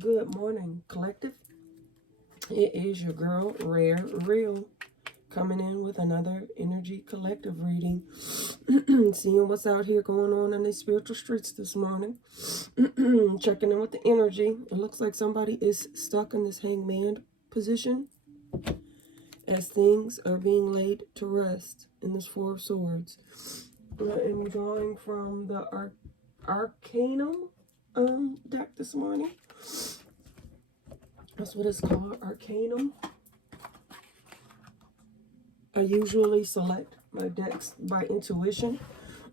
Good morning, collective. It is your girl, Rare Real, coming in with another Energy Collective reading. Seeing what's out here going on in the spiritual streets this morning. Checking in with the energy. It looks like somebody is stuck in this hangman position as things are being laid to rest in this Four of Swords. I am drawing from the Arcanum deck this morning. That's what it's called, Arcanum. I usually select my decks by intuition,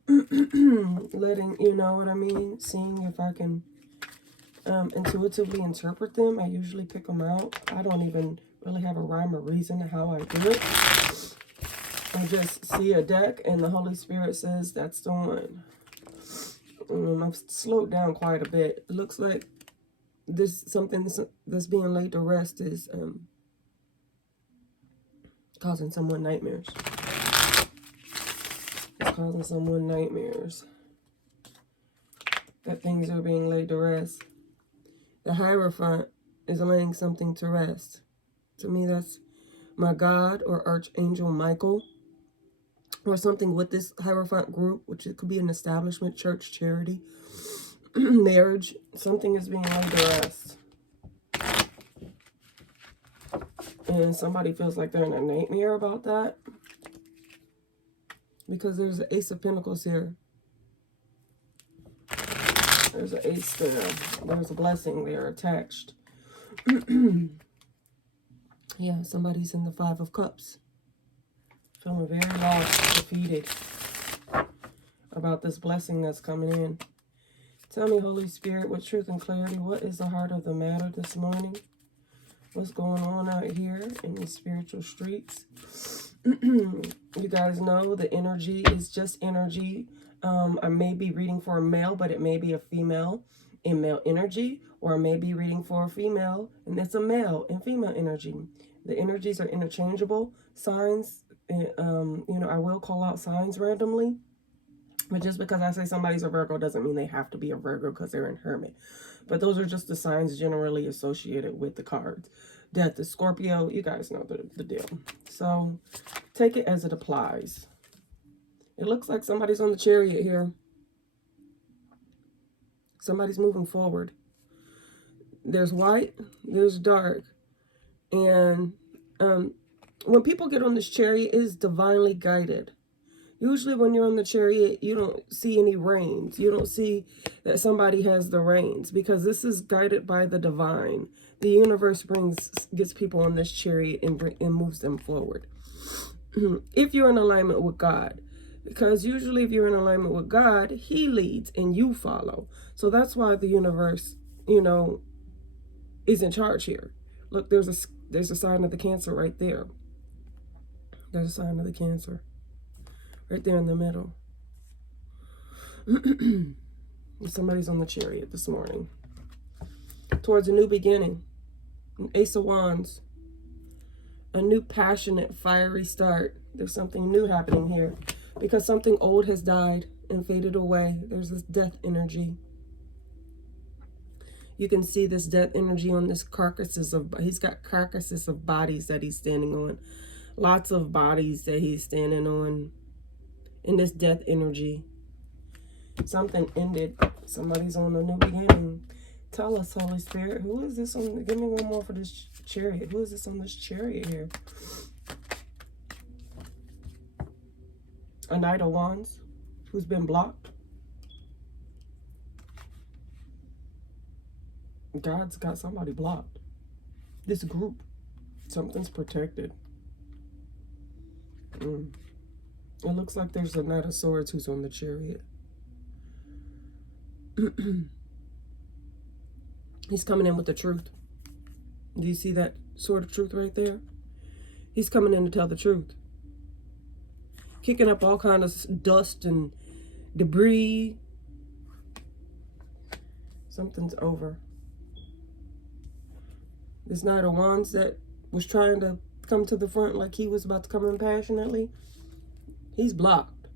letting you know what I mean, seeing if I can intuitively interpret them. I usually pick them out. I don't even really have a rhyme or reason to how I do it. I just see a deck and the Holy Spirit says that's the one. I've slowed down quite a bit. It looks like this something that's being laid to rest is causing someone nightmares. It's causing someone nightmares. That things are being laid to rest. The Hierophant is laying something to rest. To me, that's my God or Archangel Michael, or something with this Hierophant group, which it could be an establishment, church, charity, marriage. Something is being laid to rest. And somebody feels like they're in a nightmare about that, because there's an Ace of Pentacles here. There's an ace there. There's a blessing there attached. Yeah, somebody's in the Five of Cups. Feeling very lost, defeated about this blessing that's coming in. Tell me, Holy Spirit, with truth and clarity, what is the heart of the matter this morning? What's going on out here in these spiritual streets? You guys know the energy is just energy. I may be reading for a male, but it may be a female in male energy, or I may be reading for a female and it's a male in female energy. The energies are interchangeable. Signs, I will call out signs randomly, but just because I say somebody's a Virgo doesn't mean they have to be a Virgo because they're in Hermit. But those are just the signs generally associated with the cards. Death is Scorpio. You guys know the deal. So take it as it applies. It looks like somebody's on the Chariot here. Somebody's moving forward. There's white, there's dark. And when people get on this Chariot, it is divinely guided. Usually when you're on the Chariot, you don't see any reins. You don't see that somebody has the reins, because this is guided by the divine. The universe gets people on this Chariot and moves them forward. If you're in alignment with God. Because usually if you're in alignment with God, he leads and you follow. So that's why the universe, is in charge here. Look, there's a sign of the Cancer right there. There's a sign of the Cancer right there in the middle. Somebody's on the Chariot this morning. Towards a new beginning. An Ace of Wands. A new passionate, fiery start. There's something new happening here, because something old has died and faded away. There's this death energy. You can see this death energy on this he's got carcasses of bodies that he's standing on. Lots of bodies that he's standing on in this death energy. Something ended. Somebody's on a new beginning. Tell us, Holy Spirit, who is this on? Give me one more for this Chariot. Who is this on this Chariot here? A Knight of Wands who's been blocked. God's got somebody blocked. This group, something's protected. It looks like there's a Knight of Swords who's on the Chariot. He's coming in with the truth. Do you see that sword of truth right there? He's coming in to tell the truth. Kicking up all kinds of dust and debris. Something's over. This Knight of Wands that was trying to come to the front like he was about to come in passionately, he's blocked.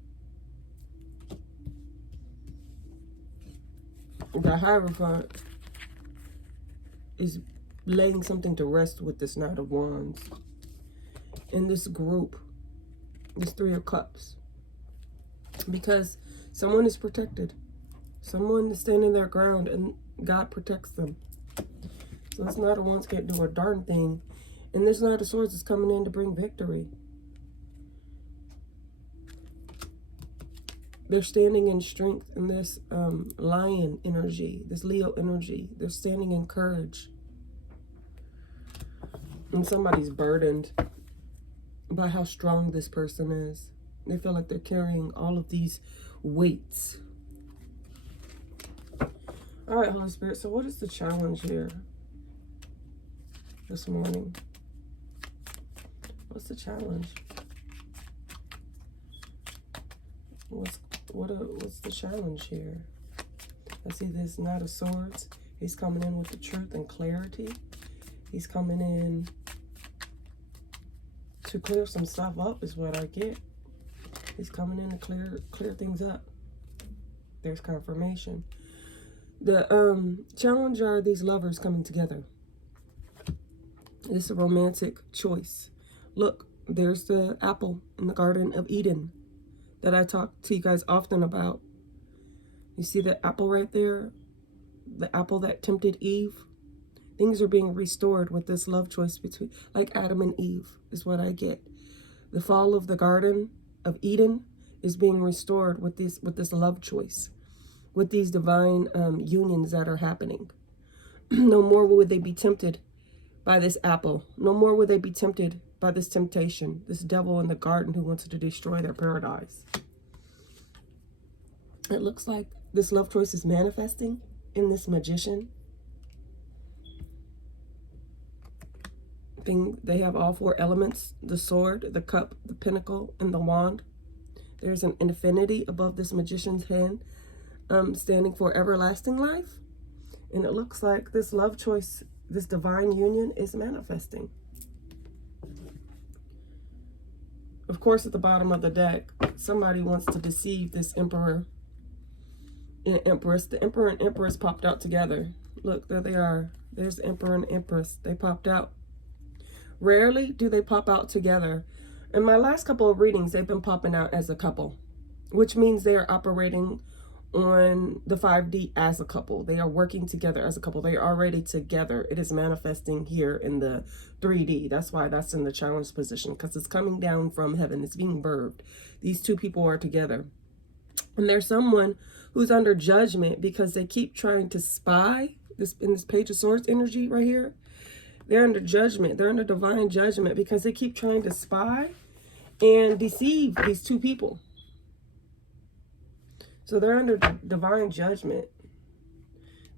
The Hierophant is laying something to rest with this Knight of Wands. In this group, this Three of Cups. Because someone is protected. Someone is standing their ground and God protects them. So this Knight of Wands can't do a darn thing. And this Knight of Swords is coming in to bring victory. They're standing in strength in this lion energy, this Leo energy. They're standing in courage. And somebody's burdened by how strong this person is. They feel like they're carrying all of these weights. All right, Holy Spirit, so what is the challenge here this morning? What's the challenge? What's the challenge here? I see this Knight of Swords. He's coming in with the truth and clarity. He's coming in to clear some stuff up is what I get. He's coming in to clear things up. There's confirmation. The challenge are these lovers coming together. It's a romantic choice. Look, there's the apple in the Garden of Eden that I talk to you guys often about. You see the apple right there? The apple that tempted Eve? Things are being restored with this love choice between, like Adam and Eve, is what I get. The fall of the Garden of Eden is being restored with this love choice, with these divine unions that are happening. No more would they be tempted by this apple. No more would they be tempted by this temptation, this devil in the garden who wants to destroy their paradise. It looks like this love choice is manifesting in this magician. They have all four elements: the sword, the cup, the pentacle, and the wand. There's an infinity above this magician's hand, standing for everlasting life. And it looks like this love choice, this divine union, is manifesting. Of course, at the bottom of the deck, somebody wants to deceive this emperor and empress. The emperor and empress popped out together. Look, there they are. There's the emperor and empress. They popped out. Rarely do they pop out together. In my last couple of readings, they've been popping out as a couple, which means they are operating on the 5D as a couple. They are working together as a couple. They are already together. It is manifesting here in the 3D. That's why that's in the challenge position, because it's coming down from heaven. It's being birthed. These two people are together. And there's someone who's under judgment because they keep trying to spy. In this Page of Swords energy right here, they're under judgment. They're under divine judgment because they keep trying to spy and deceive these two people. So they're under divine judgment.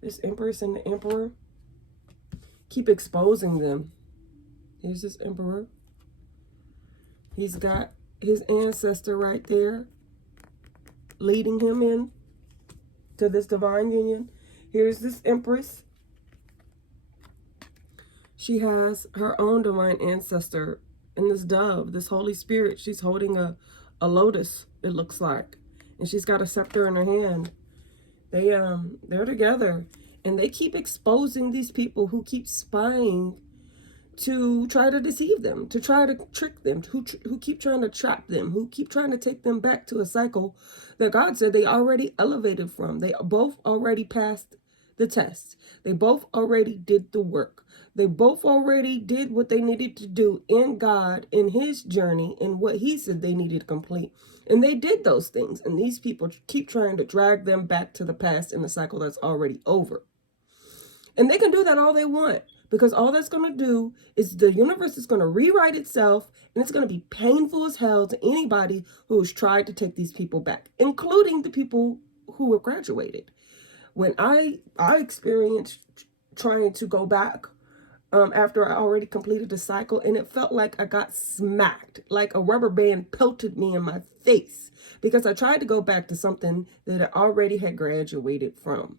This empress and the emperor keep exposing them. Here's this emperor. He's got his ancestor right there leading him in to this divine union. Here's this empress. She has her own divine ancestor in this dove, this Holy Spirit. She's holding a lotus, it looks like. And she's got a scepter in her hand. They're together. And they keep exposing these people who keep spying to try to deceive them, to try to trick them, who keep trying to trap them, who keep trying to take them back to a cycle that God said they already elevated from. They both already passed the test. They both already did the work. They both already did what they needed to do in God, in his journey, and what he said they needed to complete. And they did those things. And these people keep trying to drag them back to the past in the cycle that's already over. And they can do that all they want, because all that's going to do is the universe is going to rewrite itself, and it's going to be painful as hell to anybody who's tried to take these people back, including the people who were graduated. When I experienced trying to go back after I already completed the cycle, and it felt like I got smacked, like a rubber band pelted me in my face, because I tried to go back to something that I already had graduated from.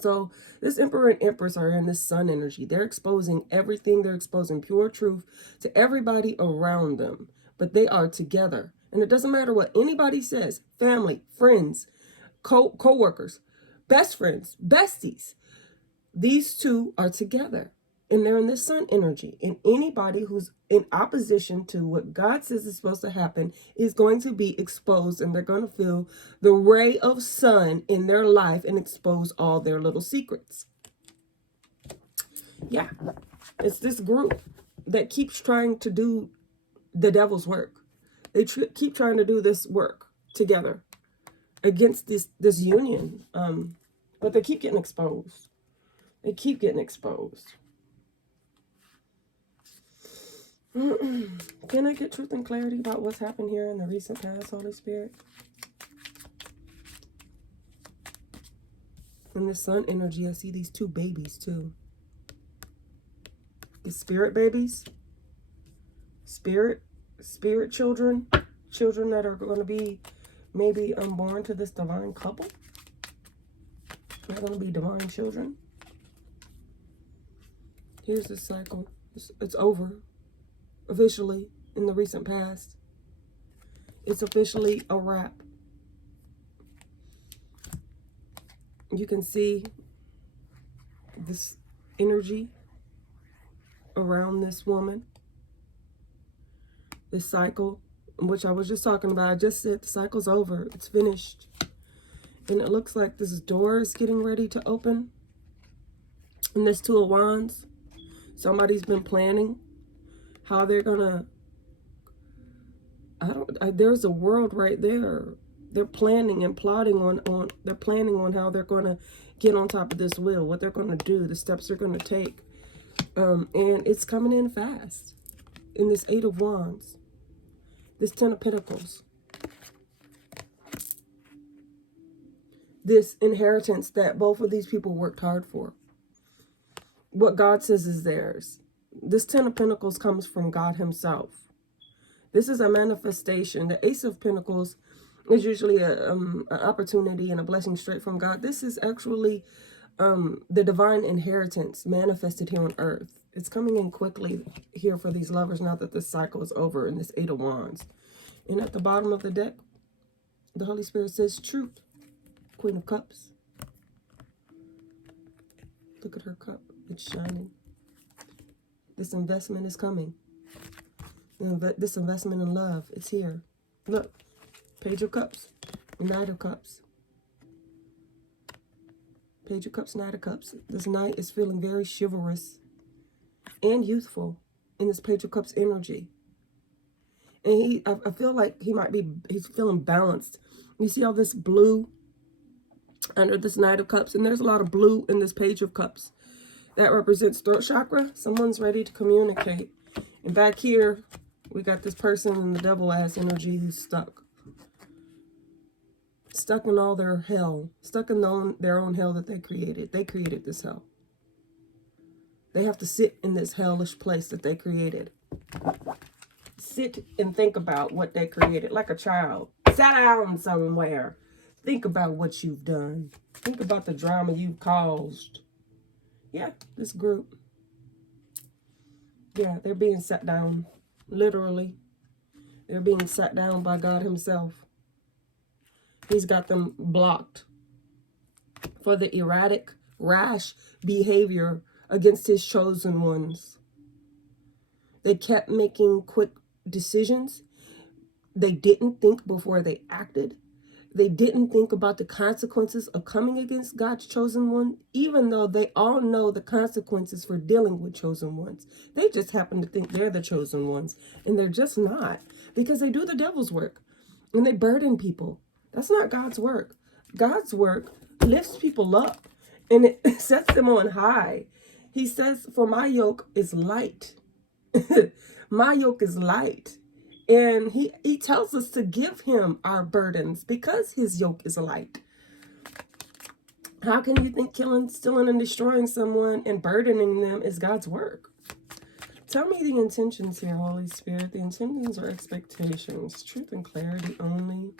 So this emperor and empress are in this sun energy. They're exposing everything. They're exposing pure truth to everybody around them, but they are together. And it doesn't matter what anybody says, family, friends, co-workers, best friends, besties. These two are together. And they're in the sun energy. And anybody who's in opposition to what God says is supposed to happen is going to be exposed. And they're going to feel the ray of sun in their life and expose all their little secrets. Yeah. It's this group that keeps trying to do the devil's work. They keep trying to do this work together against this union. But they keep getting exposed. They keep getting exposed. Can I get truth and clarity about what's happened here in the recent past, Holy Spirit? In the sun energy, I see these two babies too. The spirit babies. Spirit children. Children that are going to be maybe unborn to this divine couple. They're going to be divine children. Here's the cycle. It's over. Officially, in the recent past. It's officially a wrap. You can see this energy around this woman. This cycle, which I was just talking about. I just said the cycle's over. It's finished. And it looks like this door is getting ready to open. And this Two of Wands. Somebody's been planning how they're gonna, there's a world right there. They're planning and plotting they're planning on how they're gonna get on top of this wheel, what they're gonna do, the steps they're gonna take. And it's coming in fast. In this Eight of Wands, this Ten of Pentacles, this inheritance that both of these people worked hard for. What God says is theirs. This Ten of Pentacles comes from God himself. This is a manifestation. The Ace of Pentacles is usually an opportunity and a blessing straight from God. This is actually the divine inheritance manifested here on earth. It's coming in quickly here for these lovers now that this cycle is over in this Eight of Wands. And at the bottom of the deck, the Holy Spirit says truth. Queen of Cups. Look at her cup. It's shining. This investment is coming. This investment in love, it's here. Look, Page of Cups, Knight of Cups. Page of Cups, Knight of Cups. This knight is feeling very chivalrous and youthful in this Page of Cups energy. And I feel like he's feeling balanced. You see all this blue under this Knight of Cups, and there's a lot of blue in this Page of Cups. That represents throat chakra. Someone's ready to communicate. And back here, we got this person in the devil-ass energy who's stuck. Stuck in all their hell. Stuck in their own hell that they created. They created this hell. They have to sit in this hellish place that they created. Sit and think about what they created like a child. Sit down somewhere. Think about what you've done. Think about the drama you've caused. Yeah, this group. Yeah, they're being sat down. Literally. They're being sat down by God himself. He's got them blocked for the erratic, rash behavior against his chosen ones. They kept making quick decisions. They didn't think before they acted. They didn't think about the consequences of coming against God's chosen one, even though they all know the consequences for dealing with chosen ones. They just happen to think they're the chosen ones, and they're just not, because they do the devil's work, and they burden people. That's not God's work. God's work lifts people up, and it sets them on high. He says, for my yoke is light. My yoke is light. And he tells us to give him our burdens because his yoke is light. How can you think killing, stealing, and destroying someone and burdening them is God's work? Tell me the intentions here, Holy Spirit. The intentions are expectations. Truth and clarity only.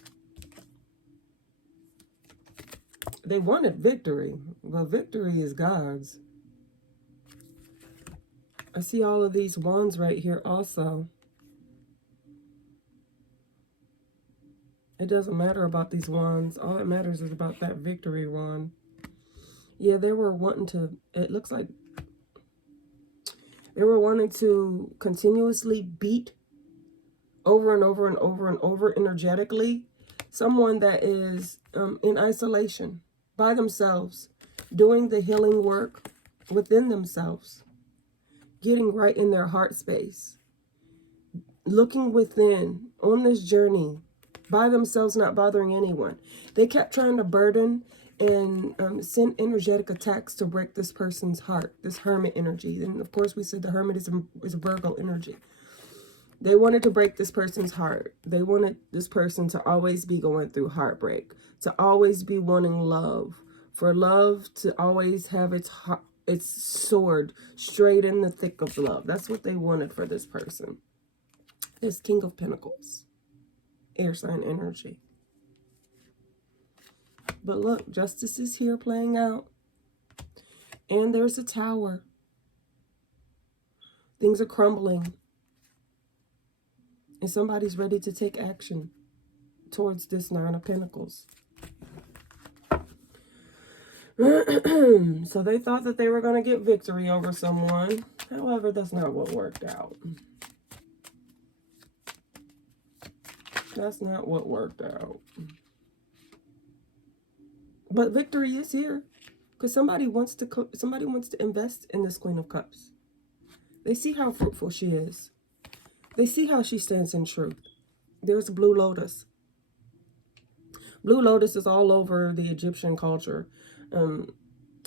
They wanted victory, but victory is God's. I see all of these wands right here also. It doesn't matter about these wands. All that matters is about that victory wand. Yeah, they were wanting to, it looks like they were wanting to continuously beat over and over and over and over energetically someone that is in isolation by themselves, doing the healing work within themselves, getting right in their heart space, looking within on this journey by themselves, not bothering anyone. They kept trying to burden and send energetic attacks to break this person's heart, this hermit energy. And of course we said the hermit is a Virgo energy. They wanted to break this person's heart. They wanted this person to always be going through heartbreak, to always be wanting love, for love to always have its sword straight in the thick of love. That's what they wanted for this person. This King of Pentacles, air sign energy. But look, justice is here playing out. And there's a tower. Things are crumbling. And somebody's ready to take action towards this Nine of Pentacles. So they thought that they were going to get victory over someone. However, that's not what worked out. That's not what worked out. But victory is here. Because somebody wants to invest in this Queen of Cups. They see how fruitful she is. They see how she stands in truth. There's a blue lotus. Blue lotus is all over the Egyptian culture.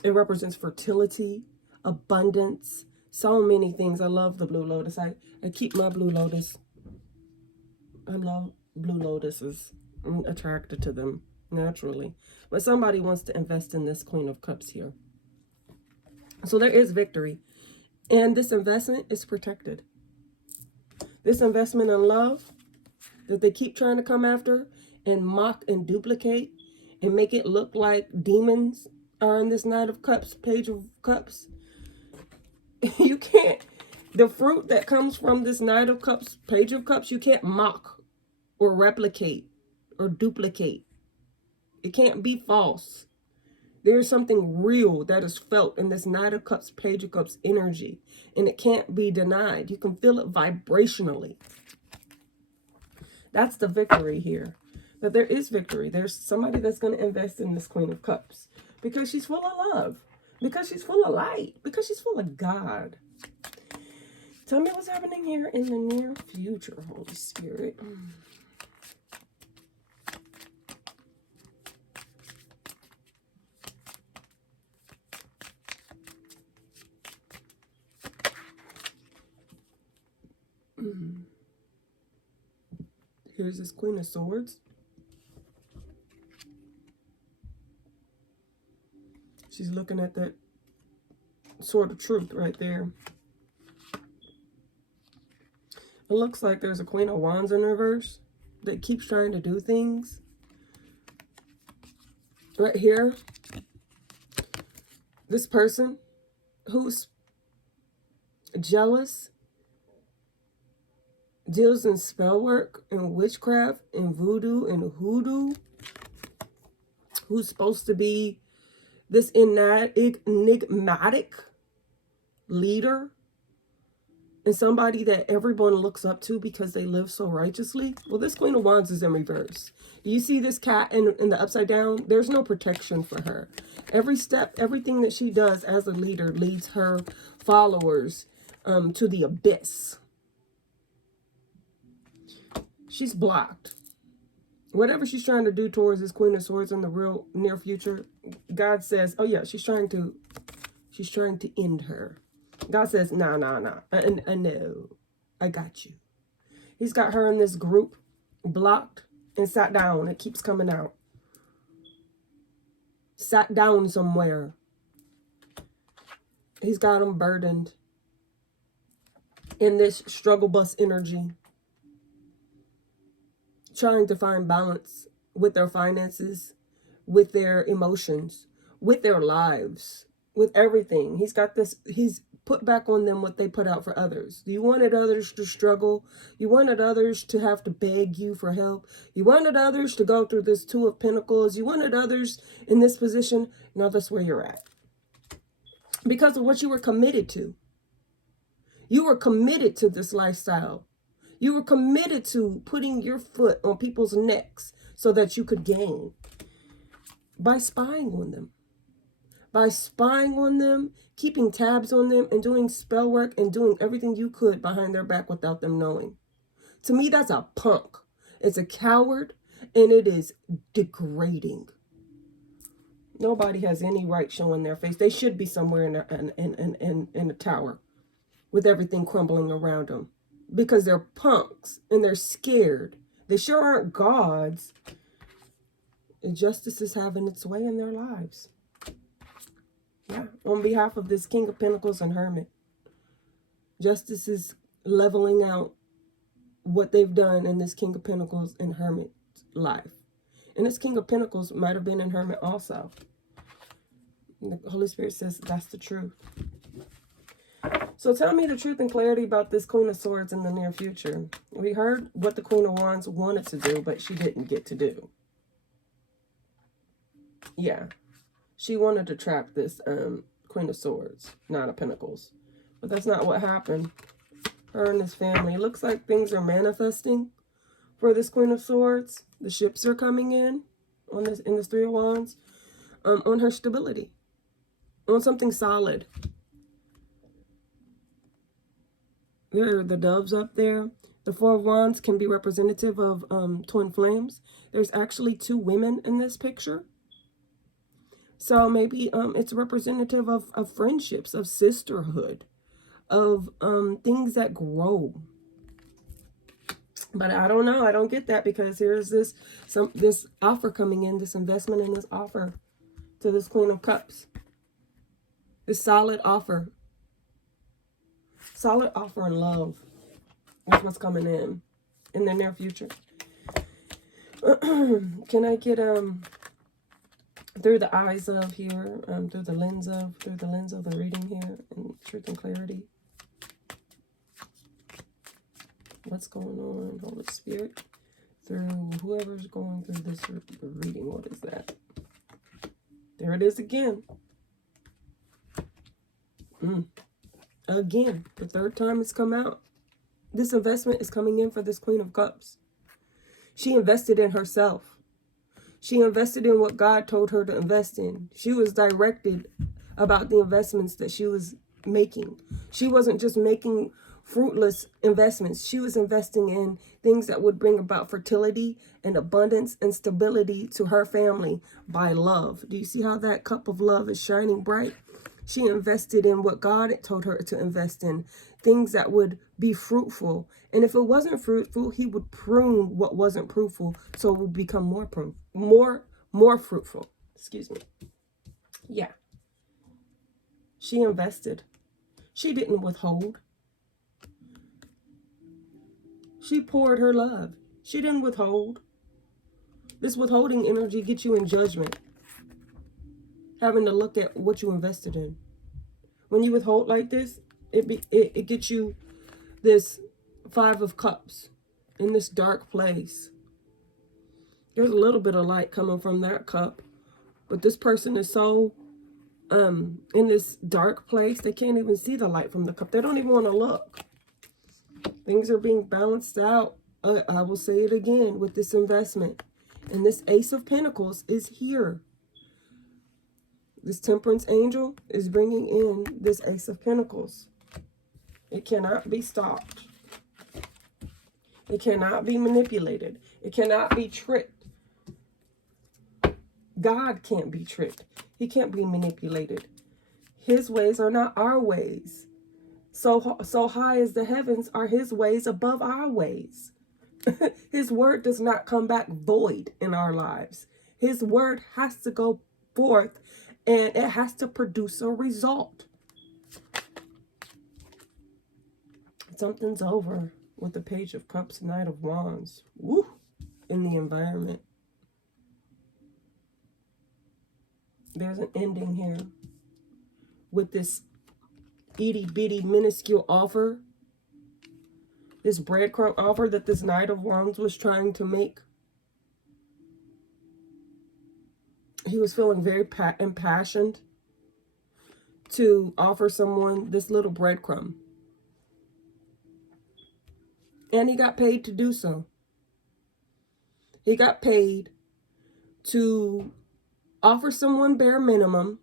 It represents fertility, abundance, so many things. I love the blue lotus. I keep my blue lotus. I love blue lotuses. I'm attracted to them naturally. But somebody wants to invest in this Queen of Cups here. So there is victory. And this investment is protected. This investment in love that they keep trying to come after and mock and duplicate and make it look like demons are in this Knight of Cups, Page of Cups. You can't. The fruit that comes from this Knight of Cups, Page of Cups, you can't mock or replicate or duplicate. It can't be false. There's something real that is felt in this Knight of Cups, Page of Cups energy. And it can't be denied. You can feel it vibrationally. That's the victory here. But there is victory. There's somebody that's going to invest in this Queen of Cups. Because she's full of love. Because she's full of light. Because she's full of God. Tell me what's happening here in the near future, Holy Spirit. Here's this Queen of Swords. She's looking at that sword of truth right there. It looks like there's a Queen of Wands in reverse that keeps trying to do things. Right here, this person who's jealous, deals in spell work and witchcraft and voodoo and hoodoo, who's supposed to be this enigmatic leader and somebody that everyone looks up to because they live so righteously. Well, this Queen of Wands is in reverse. Do you see this cat in the upside down? There's no protection for her. Every step, everything that she does as a leader leads her followers to the abyss. She's blocked. Whatever she's trying to do towards this Queen of Swords in the real near future, God says, oh yeah, she's trying to end her. God says, nah. No, I got you. He's got her in this group, blocked and sat down. It keeps coming out. Sat down somewhere. He's got them burdened in this struggle bus energy, trying to find balance with their finances, with their emotions, with their lives, with everything. He's got this, he's put back on them what they put out for others. You wanted others to struggle. You wanted others to have to beg you for help. You wanted others to go through this Two of Pentacles. You wanted others in this position. Now that's where you're at. because of what you were committed to. You were committed to this lifestyle. You were committed to putting your foot on people's necks so that you could gain by spying on them. By spying on them, keeping tabs on them, and doing spell work and doing everything you could behind their back without them knowing. To me, that's a punk. It's a coward, and it is degrading. Nobody has any right showing their face. They should be somewhere in a tower with everything crumbling around them because they're punks and they're scared. They sure aren't gods. And justice is having its way in their lives. Yeah, on behalf of this King of Pentacles and Hermit, justice is leveling out what they've done in this King of Pentacles and Hermit life. And this King of Pentacles might have been in Hermit also. The Holy Spirit says that's the truth. So tell me the truth and clarity about this Queen of Swords in the near future. We heard what the Queen of Wands wanted to do, but she didn't get to do. Yeah. She wanted to trap this Queen of Swords, Nine of Pentacles. But that's not what happened. Her and this family. It looks like things are manifesting for this Queen of Swords. The ships are coming in on this Three of Wands. On her stability. On something solid. There are the doves up there. The Four of Wands can be representative of twin flames. There's actually two women in this picture. So maybe it's representative of friendships, of sisterhood, of things that grow. But I don't know. I don't get that because here's this offer coming in, this investment in this offer to this Queen of Cups. This solid offer. Solid offer and love. That's what's coming in the near future. Can I get through the eyes of here, through the lens of the reading here, and truth and clarity? What's going on, Holy Spirit? Through whoever's going through this reading, what is that? There it is again. Again, the third time it's come out. This investment is coming in for this Queen of Cups. She invested in herself. She invested in what God told her to invest in. She was directed about the investments that she was making. She wasn't just making fruitless investments. She was investing in things that would bring about fertility and abundance and stability to her family by love. Do you see how that cup of love is shining bright? She invested in what God told her to invest in, things that would be fruitful. And if it wasn't fruitful, he would prune what wasn't fruitful so it would become more fruitful. Excuse me. Yeah. She invested. She didn't withhold. She poured her love. She didn't withhold. This withholding energy gets you in judgment. Having to look at what you invested in. When you withhold like this, it gets you this Five of Cups in this dark place. There's a little bit of light coming from that cup, but this person is so in this dark place, they can't even see the light from the cup. They don't even want to look. Things are being balanced out. I will say it again with this investment. And this Ace of Pentacles is here. This Temperance Angel is bringing in this Ace of Pentacles. It cannot be stopped. It cannot be manipulated. It cannot be tricked. God can't be tricked. He can't be manipulated. His ways are not our ways. So high as the heavens are his ways above our ways. His word does not come back void in our lives. His word has to go forth and it has to produce a result. Something's over with the Page of Cups, Knight of Wands. Woo! In the environment. There's an ending here with this itty bitty minuscule offer. This breadcrumb offer that this Knight of Wands was trying to make. He was feeling very impassioned. to offer someone this little breadcrumb. And he got paid to do so. He got paid to offer someone bare minimum,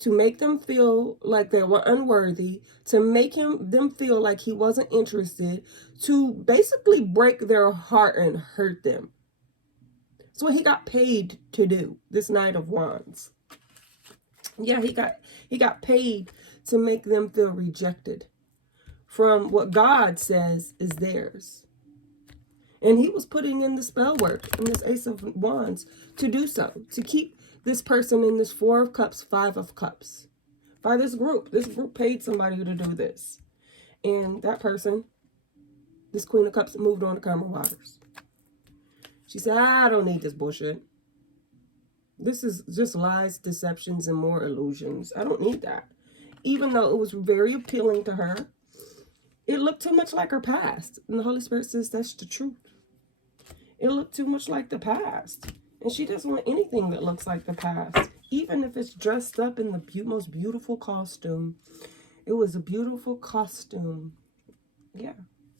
to make them feel like they were unworthy, to make them feel like he wasn't interested, to basically break their heart and hurt them. That's what he got paid to do, this Knight of Wands. Yeah, he got paid to make them feel rejected from what God says is theirs. And he was putting in the spell work in this Ace of Wands to do so, to keep this person in this Four of Cups, Five of Cups. By this group paid somebody to do this. And that person, this Queen of Cups, moved on to calmer waters. She said, I don't need this bullshit. This is just lies, deceptions, and more illusions. I don't need that. Even though it was very appealing to her, it looked too much like her past. And the Holy Spirit says that's the truth. It looked too much like the past. And she doesn't want anything that looks like the past. Even if it's dressed up in the most beautiful costume. It was a beautiful costume. Yeah.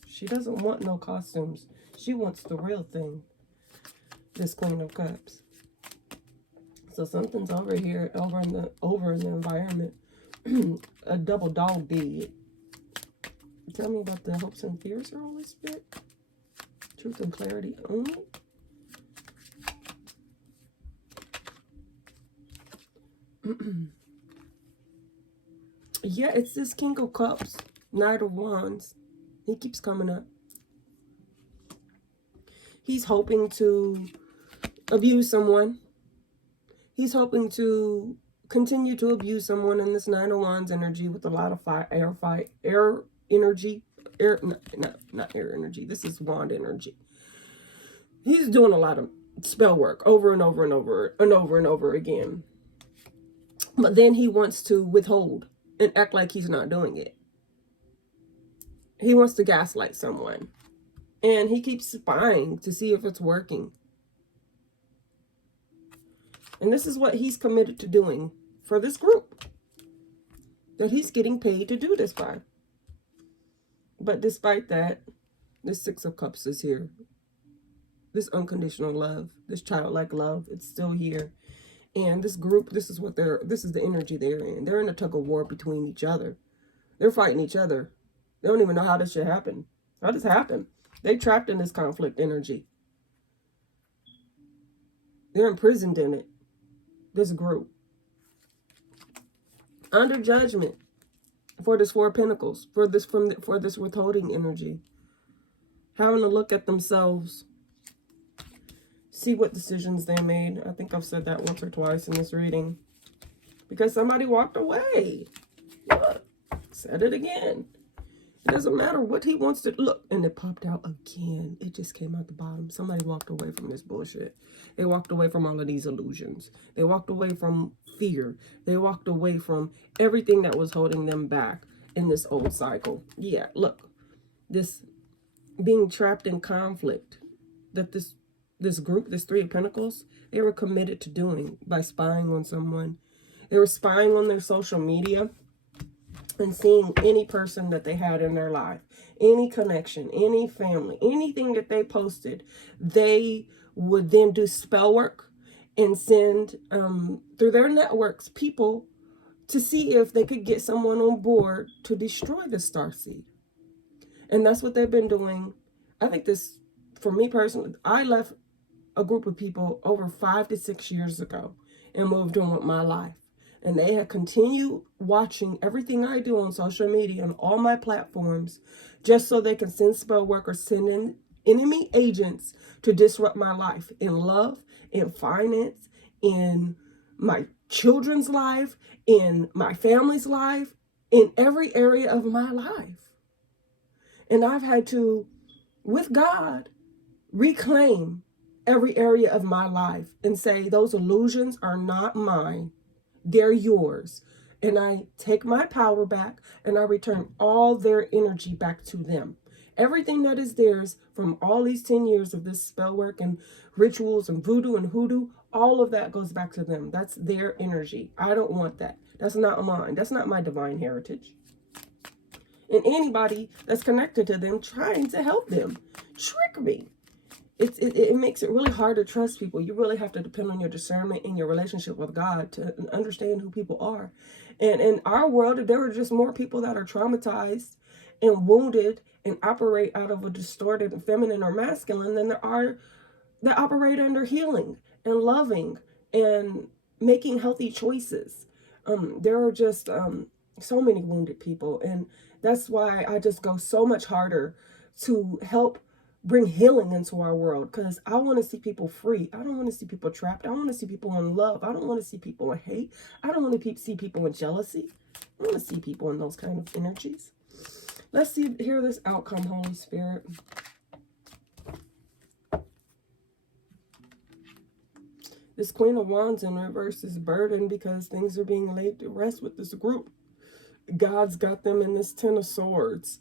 She doesn't want no costumes. She wants the real thing. This Queen of Cups. So something's over here, over in the environment. A double dog deed. Tell me about the hopes and fears, your Holy Spirit. Truth and clarity only. Yeah, it's this King of Cups, Knight of Wands. He keeps coming up. He's hoping to abuse someone. He's hoping to continue to abuse someone in this Nine of Wands energy with a lot of air energy. Not air energy. This is wand energy. He's doing a lot of spell work over and over and over and over and over again. But then he wants to withhold and act like he's not doing it. He wants to gaslight someone. And he keeps spying to see if it's working. And this is what he's committed to doing for this group. That he's getting paid to do this by. But despite that, this Six of Cups is here. This unconditional love, this childlike love, it's still here. And this group, this is the energy they're in. They're in a tug of war between each other. They're fighting each other. They don't even know how this should happen. How does this happen? They trapped in this conflict energy. They're imprisoned in it. This group. Under judgment for this Four of Pentacles, for this withholding energy. Having to look at themselves. See what decisions they made. I think I've said that once or twice in this reading. Because somebody walked away. Look, said it again. It doesn't matter what he wants to look. And it popped out again. It just came out the bottom. Somebody walked away from this bullshit. They walked away from all of these illusions. They walked away from fear. They walked away from everything that was holding them back in this old cycle. Yeah, look. This being trapped in conflict. That this group, this Three of Pentacles, they were committed to doing by spying on someone. They were spying on their social media and seeing any person that they had in their life, any connection, any family, anything that they posted. They would then do spell work and send through their networks people to see if they could get someone on board to destroy the starseed. And that's what they've been doing. I think this, for me personally, I left a group of people over 5 to 6 years ago and moved on with my life. And they had continued watching everything I do on social media and all my platforms just so they can send spell work or send in enemy agents to disrupt my life in love, in finance, in my children's life, in my family's life, in every area of my life. And I've had to, with God, reclaim every area of my life and say those illusions are not mine. They're yours. And I take my power back and I return all their energy back to them. Everything that is theirs from all these 10 years of this spell work and rituals and voodoo and hoodoo, all of that goes back to them. That's their energy. I don't want that. That's not mine. That's not my divine heritage. And anybody that's connected to them trying to help them trick me. It makes it really hard to trust people. You really have to depend on your discernment in your relationship with God to understand who people are. And in our world, there are just more people that are traumatized and wounded and operate out of a distorted feminine or masculine than there are that operate under healing and loving and making healthy choices. There are just so many wounded people, and that's why I just go so much harder to help bring healing into our world, because I want to see people free. I don't want to see people trapped. I want to see people in love. I don't want to see people in hate. I don't want to see people in jealousy. I want to see people in those kind of energies. Let's hear this outcome, Holy Spirit. This Queen of Wands in reverse is burdened because things are being laid to rest with this group. God's got them in this Ten of Swords.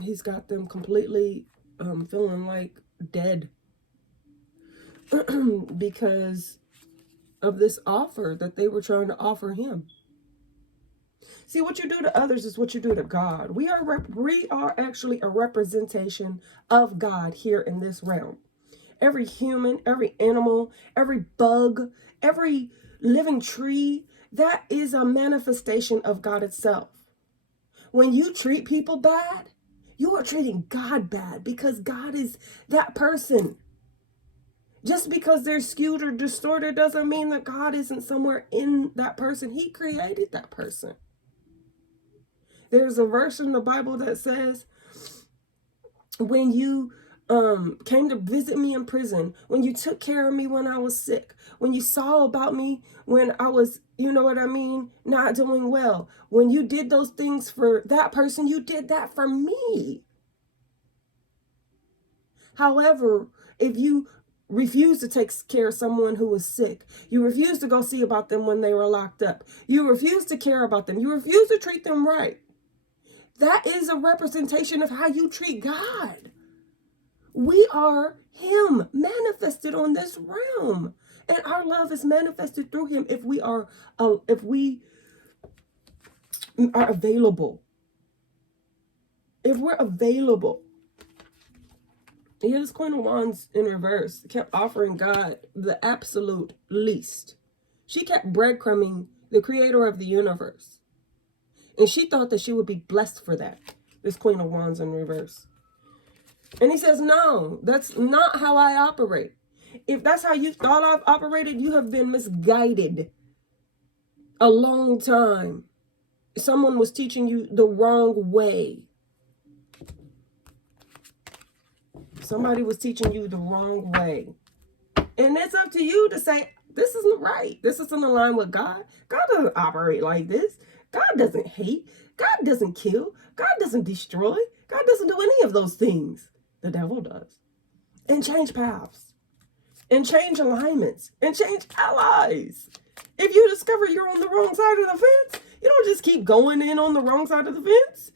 He's got them completely feeling like dead because of this offer that they were trying to offer him. See, what you do to others is what you do to God. We are actually a representation of God here in this realm. Every human, every animal, every bug, every living tree, that is a manifestation of God itself. When you treat people bad, you are treating God bad, because God is that person. Just because they're skewed or distorted doesn't mean that God isn't somewhere in that person. He created that person. There's a verse in the Bible that says, when you came to visit me in prison, when you took care of me when I was sick, when you saw about me when I was, you know what I mean, not doing well, when you did those things for that person, you did that for me. However, if you refuse to take care of someone who was sick, you refuse to go see about them when they were locked up, you refuse to care about them, you refuse to treat them right, that is a representation of how you treat God. We are him manifested on this realm, and our love is manifested through him if we are available. If we're available. This Queen of Wands in reverse kept offering God the absolute least. She kept breadcrumbing the creator of the universe, and she thought that she would be blessed for that. This Queen of Wands in reverse. And he says, no, that's not how I operate. If that's how you thought I've operated, you have been misguided a long time. Someone was teaching you the wrong way. Somebody was teaching you the wrong way. And it's up to you to say, this isn't right. This isn't aligned with God. God doesn't operate like this. God doesn't hate. God doesn't kill. God doesn't destroy. God doesn't do any of those things. The devil does. And change paths. And change alignments. And change allies. If you discover you're on the wrong side of the fence, you don't just keep going in on the wrong side of the fence.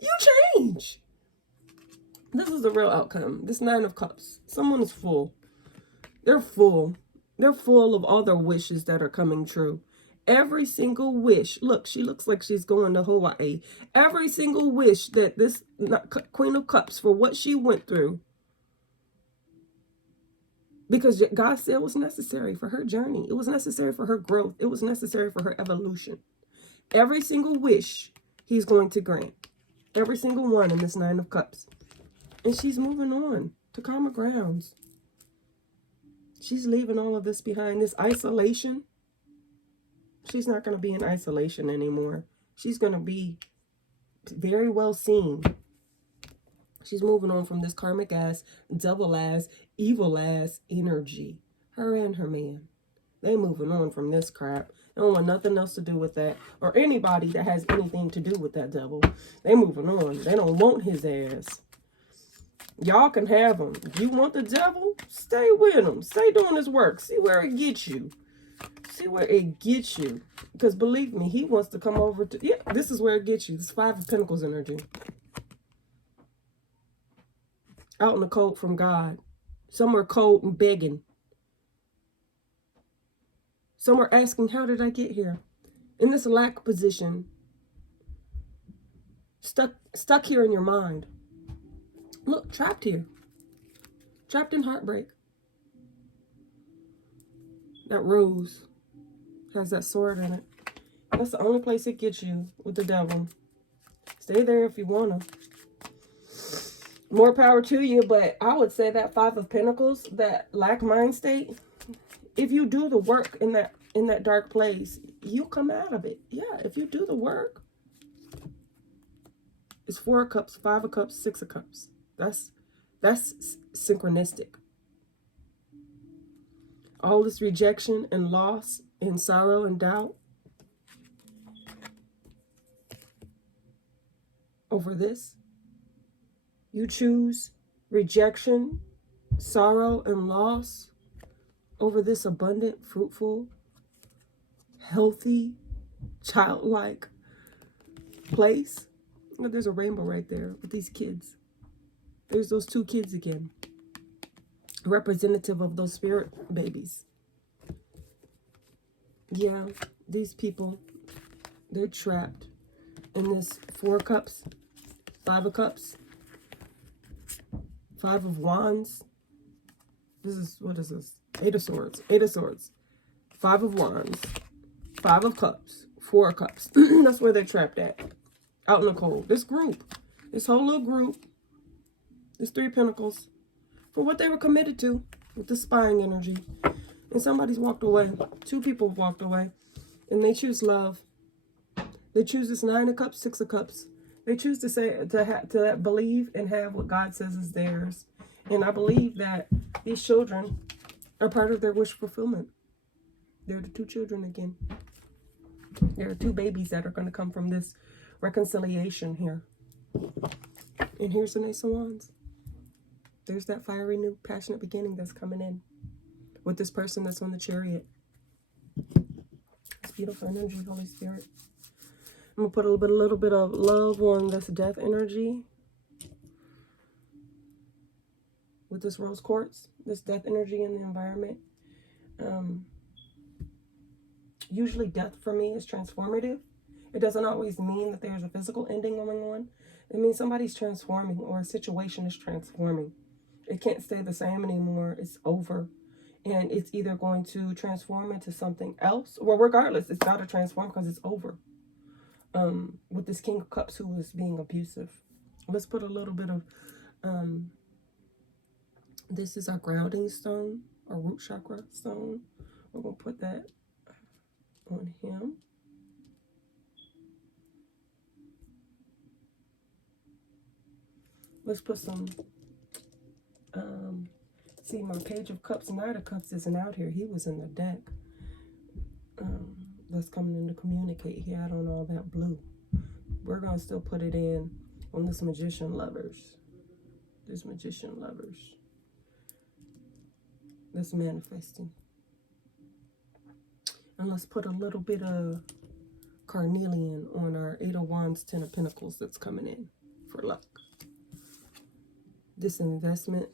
You change. This is the real outcome. This Nine of Cups. Someone is full. They're full. They're full of all their wishes that are coming true. Every single wish. Look, she looks like she's going to Hawaii. Every single wish that this Queen of Cups, for what she went through, because God said it was necessary for her journey. It was necessary for her growth. It was necessary for her evolution. Every single wish he's going to grant. Every single one in this Nine of Cups. And she's moving on to calmer grounds. She's leaving all of this behind. This isolation. She's not going to be in isolation anymore. She's going to be very well seen. She's moving on from this karmic ass, devil ass, evil ass energy. Her and her man. They moving on from this crap. They don't want nothing else to do with that. Or anybody that has anything to do with that devil. They moving on. They don't want his ass. Y'all can have him. If you want the devil, stay with him. Stay doing his work. See where it gets you. See where it gets you. Because believe me, he wants to come over to... Yeah, this is where it gets you. This Five of Pentacles energy. Out in the cold from God. Somewhere cold and begging. Some are asking, how did I get here? In this lack position. Stuck here in your mind. Look, trapped here. Trapped in heartbreak. That rose has that sword in it. That's the only place it gets you with the devil. Stay there if you want to. More power to you, but I would say that Five of Pentacles, that lack mind state, if you do the work in that dark place, you come out of it. Yeah, if you do the work. It's 4 of Cups, 5 of Cups, 6 of Cups. That's synchronistic. All this rejection and loss and sorrow and doubt over this. You choose rejection, sorrow, and loss over this abundant, fruitful, healthy, childlike place. There's a rainbow right there with these kids. There's those 2 kids again. Representative of those spirit babies. Yeah, these people, they're trapped in this 4 of Cups, 5 of Cups, 5 of Wands. What is this? 8 of Swords. 8 of Swords. 5 of Wands. 5 of Cups. 4 of Cups. That's where they're trapped at. Out in the cold. This group. This whole little group. This 3 of Pentacles. For what they were committed to. With the spying energy. And somebody's walked away. 2 people have walked away. And they choose love. They choose this 9 of Cups, 6 of Cups. They choose to say, to believe and have what God says is theirs. And I believe that these children are part of their wish fulfillment. They're the 2 children again. There are 2 babies that are going to come from this reconciliation here. And here's the Ace of Wands. There's that fiery, new, passionate beginning that's coming in with this person that's on the Chariot. It's beautiful energy, Holy Spirit. I'm going to put a little bit of love on this death energy. With this rose quartz, this death energy in the environment. Usually death for me is transformative. It doesn't always mean that there's a physical ending going on. It means somebody's transforming or a situation is transforming. It can't stay the same anymore. It's over. And it's either going to transform into something else. Well, regardless, it's got to transform because it's over. With this King of Cups who is being abusive. Let's put a little bit of... this is our grounding stone. Our root chakra stone. We're going to put that on him. Let's put some, see, my Page of Cups, Knight of Cups isn't out here. He was in the deck. That's coming in to communicate. He had on all that blue. We're going to still put it in on this Magician Lovers. This Magician Lovers. That's manifesting. And let's put a little bit of Carnelian on our 8 of Wands, 10 of Pentacles that's coming in for luck. This investment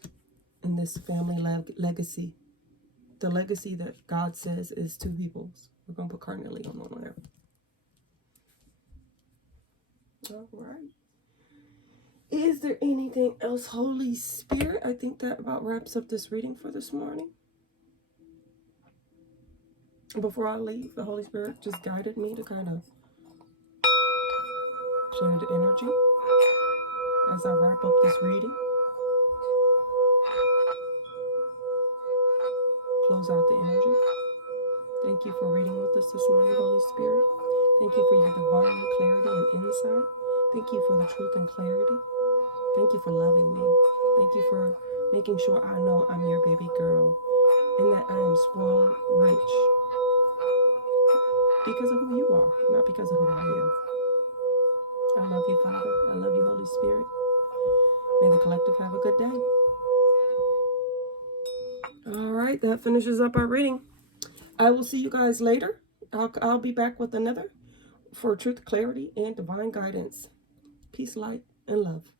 in this family legacy. The legacy that God says is 2 people's. We're going to put Carnelian on there. All right. Is there anything else, Holy Spirit? I think that about wraps up this reading for this morning. Before I leave, the Holy Spirit just guided me to kind of share the energy as I wrap up this reading. Close out the energy. Thank you for reading with us this morning, Holy Spirit. Thank you for your divine clarity and insight. Thank you for the truth and clarity. Thank you for loving me. Thank you for making sure I know I'm your baby girl and that I am spoiled rich because of who you are, not because of who I am. I love you, Father. I love you, Holy Spirit. May the collective have a good day. All right, that finishes up our reading. I will see you guys later. I'll be back with another for truth, clarity, and divine guidance. Peace, light, and love.